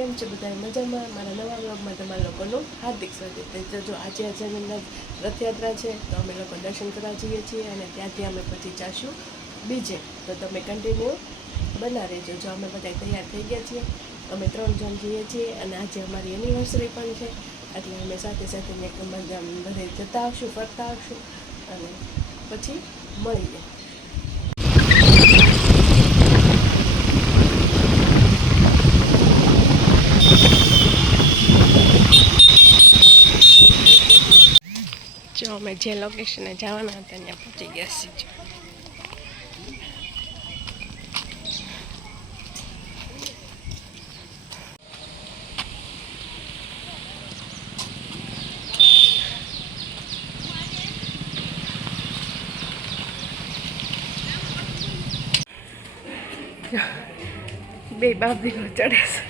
કેમ છે બધા મજામાં? મારા નવા બ્લોગમાં તમારા લોકોનું હાર્દિક સ્વાગત છે. જો આજે જગન્નાથ રથયાત્રા છે તો અમે લોકો દર્શન કરવા જઈએ છીએ અને ત્યાંથી અમે પછી જાશું બીજે. તો તમે કન્ટિન્યુ બના રહેજો. જો અમે બધા તૈયાર થઈ ગયા છીએ, અમે 3 જણ જઈએ છીએ અને આજે અમારી એનિવર્સરી પણ છે, એટલે અમે સાથે સાથે બધે જતા આવશું, ફરતા આવશું અને પછી મળીએ. જો અમે જે લોકેશને જવાના હતા ત્યાં પહોંચી ગયા છીએ. બે બાબરીઓ ચડે છે.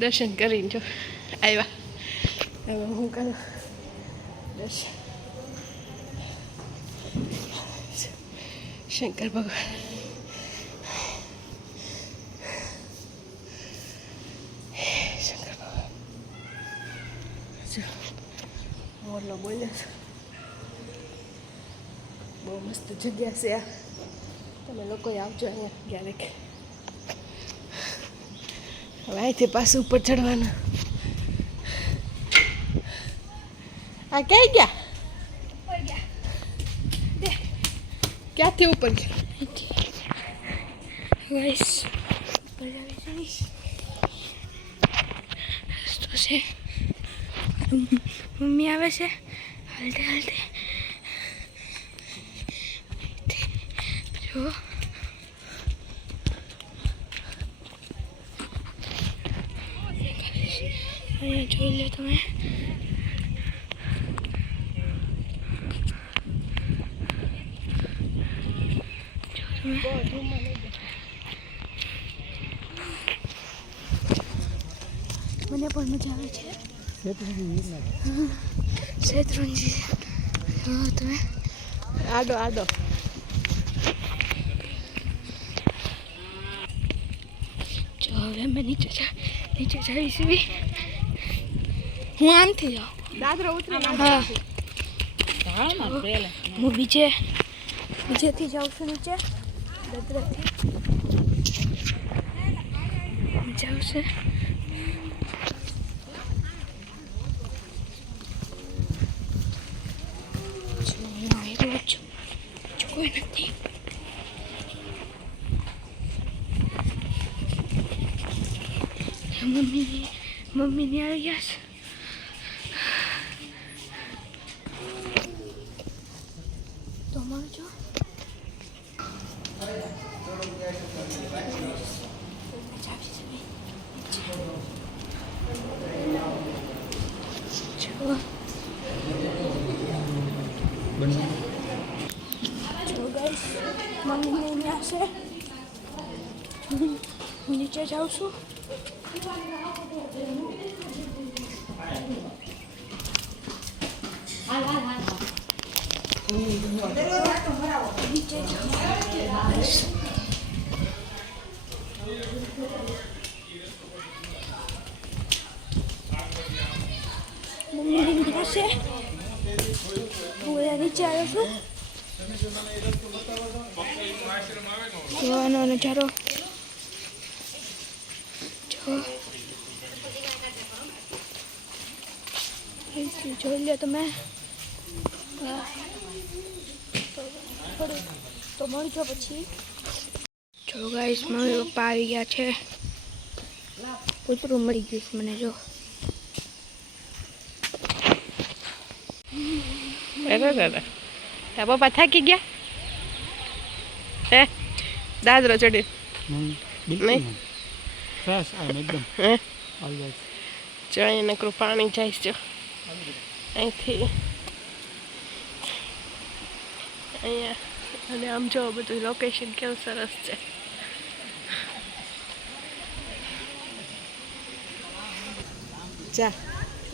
દર્શન કરીને જો આવ્યા. હવે હું કરું દર્શન. શંકર ભગવાન મોરલો બોલે છે. બહુ મસ્ત જગ્યા છે આ. તમે લોકો આવજો અહીંયા ક્યારેક. હવે અહીંથી પાછું ઉપર ચડવાનું. આ ક્યાં ગયા? ક્યાંથી ઉપર ગયા? રસ્તો છે. મમ્મી આવે છે હાલતે હાલતે. જો અહીંયા જોઈ લો તમે. મને પણ મજા આવે છે. શેત્રુંજી તમે આડો આડો. જો હવે અમે નીચે જઈશું. હું આમથી જાઉં. દાદરો ઉતરી. હા હું બીજેથી જાઉં છું નીચે. દાદરાથી જાઉં છે. કોઈ નથી. મમ્મીને આવી ગયા છે. તો મળજો. મમ્મીને અહીંયા છે. હું નીચે જાઉં છું. નીચે મમ્મીની ત્યાં છે. હું નીચે આવ્યો છું. જોવાનો નજારો જો જોઈ લો તમે. તો મળજો પછી. જો ગાઈસ મમ્મી પપ્પા આવી ગયા છે. કૂતરું મળી ગયું છે મને. જો દાદા પપ્પા થાકી ગયા. હે દાદરો ચડી નહીં. જો અહીંયા નકરું પાણી જાય છે. અહીંથી અહીંયા અને આમ જો બધું લોકેશન કેવું સરસ છે. જા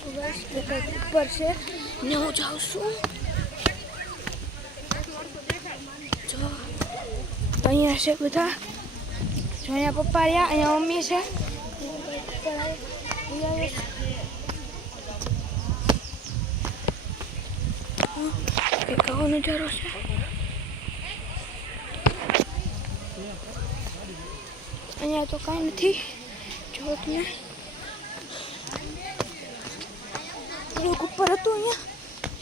તો બસ કંઈક ઉપર છે ને હું જાઉં છું. જો અહીંયા છે બધા. જો અહીંયા પપ્પા રહ્યા, અહીંયા મમ્મી છે. એક આવો નજારો છે. અહીંયા તો કાંઈ નથી. જો તમે એક ઉપર હતું અહીંયા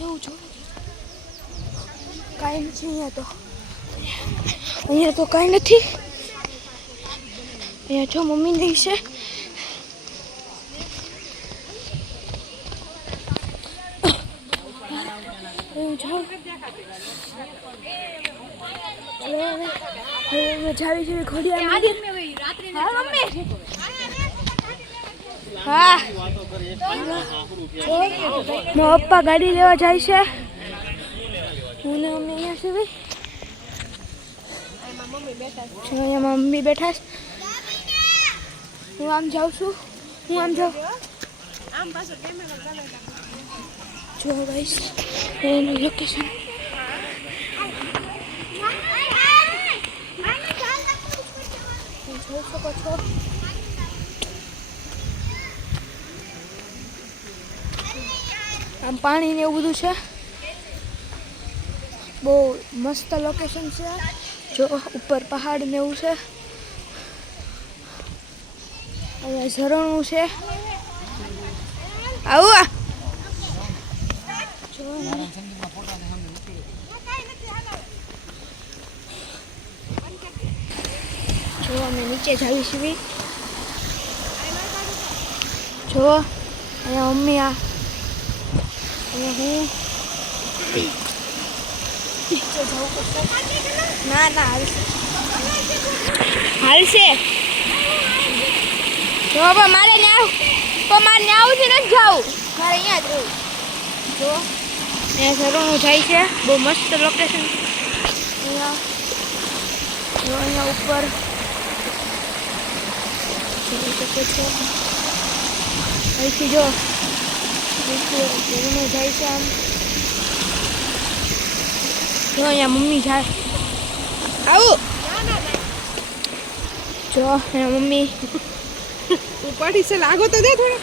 એવું જો કાંઈ નથી અહીંયા તો કાંઈ નથી. અહીંયા જો મમ્મી નહીં છે. એવું જો જાવી જેવી ઘડિયાળ. હા મારા પપ્પા ગાડી લેવા જાય છે. હું ને મમ્મી અહીંયા છે ભાઈ. અહીંયા મમ્મી બેઠા છે. હું આમ જાઉં છું. જો ગાઈસ એનું લોકેશન. જોઈ શકો છો. આમ પાણી ને એવું બધું છે. બહુ મસ્ત લોકેશન છે. જો ઉપર પહાડ ને એવું છે. અહીંયા ઝરણું છે. આવું જો અમે નીચે જાવી છીએ. જો અહીંયા મમ્મી આ હું ના હાલશે. જો મારે ન્યા આવતી નથી જવું. મારે અહીંયા જ રહેવું. જો અહીંયા ઝરણું જાય છે. બહુ મસ્ત લોકેશન. અહીંયા ઉપર જોઈ શકો છો. અહીંથી જો ઝરણું જાય છે આમ. જો અહીંયા મમ્મી જાય. આવું જો અહીંયા મમ્મી ઉપાડી છે. લાગો તો દે થોડો.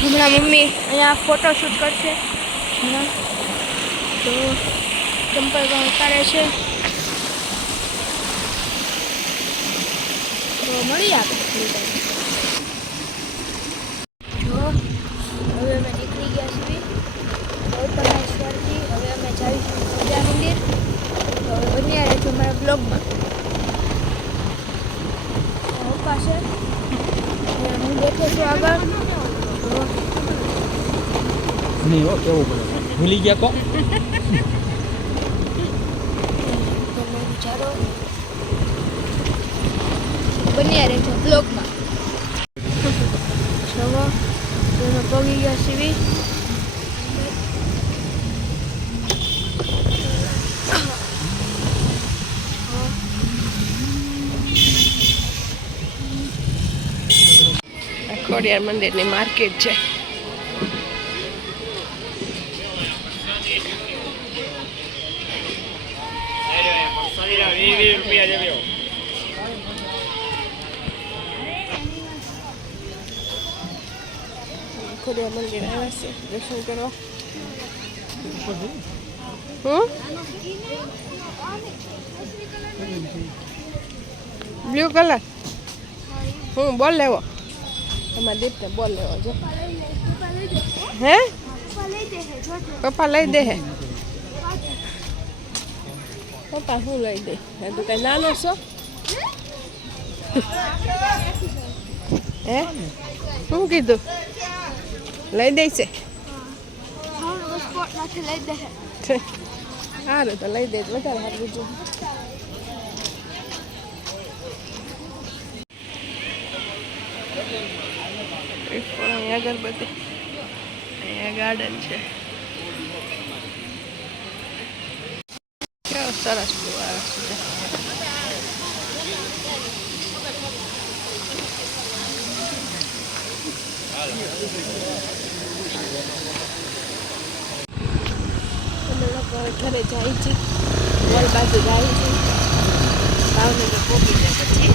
હમણાં મમ્મી અહીંયા ફોટોશૂટ કરશે. હમણાં તો ચંપલ પણ ઉતારે છે. તો મળી આપણે. જો હવે અમે નીકળી ગયા છીએ ગૌતમેશ્વરથી. હવે અમે જઈશું પૂજા મંદિર. તો હવે બન્યા રહેજો મારા બ્લોગમાં. પપ્પા છે હું બેઠો છું આગળ. નહીં હો કેવું પડે ભૂલી ગયા કો વિચારો બન્યા રહેજો બ્લોગમાં. ચલો તમે પગી ગયા સીવી. ખોડિયાર મંદિરની માર્કેટ છે. ખોડિયાર મંદિર આવ્યા છે દર્શન કરવા. બ્લુ કલર બોલ લેવો. તમારે દીપને બોલ લેવો છે. હે પપ્પા લઈ દે હે. પપ્પા શું લઈ દે? તું કઈ નાનો છો? હે શું કીધું? લઈ દે છે. સારું તો લઈ દે વધારે સારું. બીજું અહીંયા અગરબત્તી. અહીંયા ગાર્ડન છે. કેવો સરસ ફુવારો છે. અમે લોકો ઘરે જાય છે, મોલ બાજુ જાય છે, ભાવનગર પહોંચીને પછી